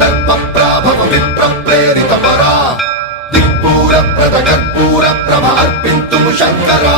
దర్ప ప్రాభవ విప్ర ప్రేరిత పరా దిక్పూర ప్రద కర్పూర ప్రభ అర్పింతుము శంకరా